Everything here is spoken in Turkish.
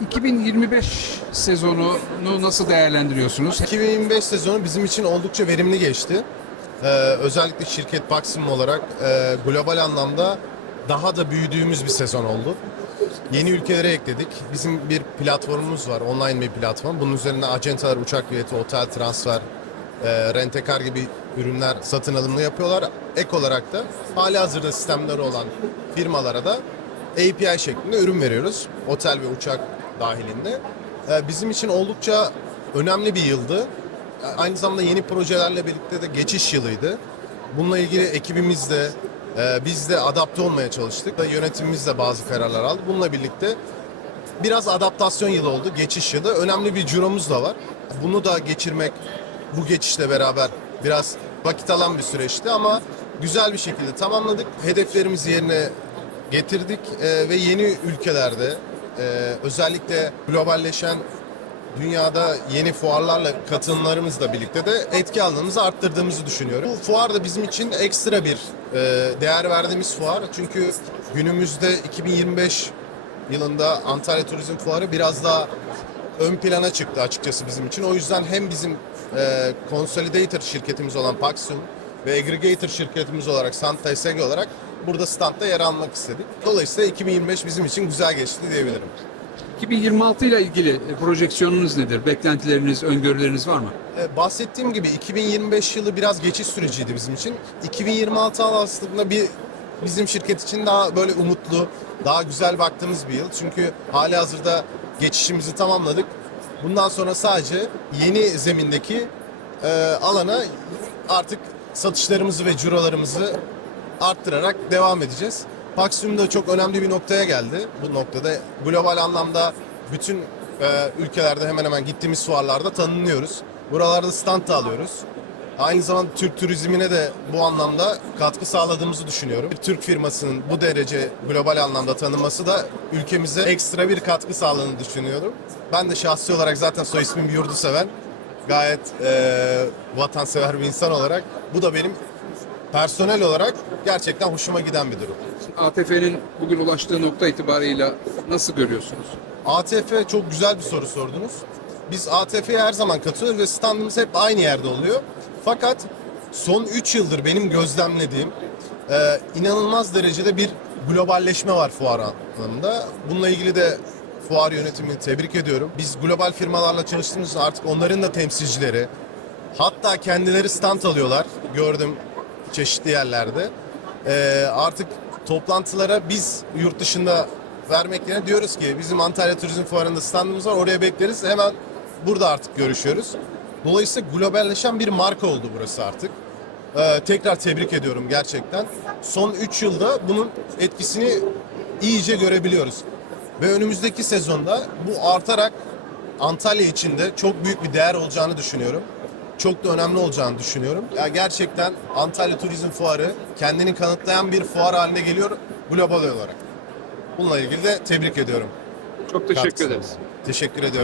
2025 sezonunu nasıl değerlendiriyorsunuz? 2025 sezonu bizim için oldukça verimli geçti. Ee, özellikle şirket Maximum olarak e, global anlamda daha da büyüdüğümüz bir sezon oldu. Yeni ülkelere ekledik. Bizim bir platformumuz var, online bir platform. Bunun üzerine acentalar, uçak bileti, otel transfer, e, rentekar gibi ürünler satın alımını yapıyorlar. Ek olarak da hali hazırda sistemleri olan firmalara da API şeklinde ürün veriyoruz. Otel ve uçak dahilinde. E, bizim için oldukça önemli bir yıldı. Aynı zamanda yeni projelerle birlikte de geçiş yılıydı. Bununla ilgili ekibimizle e, biz de adapte olmaya çalıştık. Yönetimimiz de bazı kararlar aldı. Bununla birlikte biraz adaptasyon yılı oldu, geçiş yılı. Önemli bir ciromuz da var. Bunu da geçirmek bu geçişle beraber biraz vakit alan bir süreçti ama güzel bir şekilde tamamladık. Hedeflerimizi yerine getirdik e, ve yeni ülkelerde e, özellikle globalleşen dünyada yeni fuarlarla katılımlarımızla birlikte de etki alanımızı arttırdığımızı düşünüyorum. Bu fuar da bizim için ekstra bir e, değer verdiğimiz fuar. Çünkü günümüzde 2025 yılında Antalya Turizm Fuarı biraz daha ön plana çıktı açıkçası bizim için. O yüzden hem bizim e, consolidator şirketimiz olan Paxum ve aggregator şirketimiz olarak Santa SG olarak burada standta yer almak istedik. Dolayısıyla 2025 bizim için güzel geçti diyebilirim. 2026 ile ilgili e, projeksiyonunuz nedir? Beklentileriniz, öngörüleriniz var mı? E, Bahsettiğim gibi 2025 yılı biraz geçiş süreciydi bizim için. 2026 aslında bir bizim şirket için daha böyle umutlu, daha güzel baktığımız bir yıl. Çünkü hali hazırda geçişimizi tamamladık. Bundan sonra sadece yeni zemindeki e, alana artık satışlarımızı ve cirolarımızı arttırarak devam edeceğiz. Paxium da çok önemli bir noktaya geldi. Bu noktada global anlamda bütün e, ülkelerde hemen hemen gittiğimiz fuarlarda tanınıyoruz. Buralarda stand da alıyoruz. Aynı zamanda Türk turizmine de bu anlamda katkı sağladığımızı düşünüyorum. Bir Türk firmasının bu derece global anlamda tanınması da ülkemize ekstra bir katkı sağladığını düşünüyorum. Ben de şahsi olarak zaten soy ismim yurdu seven, gayet e, vatansever bir insan olarak bu da benim personel olarak gerçekten hoşuma giden bir durum. ATF'nin bugün ulaştığı nokta itibarıyla nasıl görüyorsunuz? ATF çok güzel bir soru sordunuz. Biz ATF'ye her zaman katılıyoruz ve standımız hep aynı yerde oluyor. Fakat son 3 yıldır benim gözlemlediğim e, inanılmaz derecede bir globalleşme var fuar anlamında. Bununla ilgili de fuar yönetimini tebrik ediyorum. Biz global firmalarla çalıştığımız için artık onların da temsilcileri, hatta kendileri stand alıyorlar. Gördüm çeşitli yerlerde. E, artık toplantılara biz yurt dışında vermek yerine diyoruz ki bizim Antalya Turizm Fuarı'nda standımız var oraya bekleriz hemen burada artık görüşüyoruz. Dolayısıyla globalleşen bir marka oldu burası artık. Ee, tekrar tebrik ediyorum gerçekten. Son 3 yılda bunun etkisini iyice görebiliyoruz. Ve önümüzdeki sezonda bu artarak Antalya için de çok büyük bir değer olacağını düşünüyorum. Çok da önemli olacağını düşünüyorum. Ya gerçekten Antalya Turizm Fuarı kendini kanıtlayan bir fuar haline geliyor global olarak. Bununla ilgili de tebrik ediyorum. Çok teşekkür ederiz. Teşekkür ediyorum.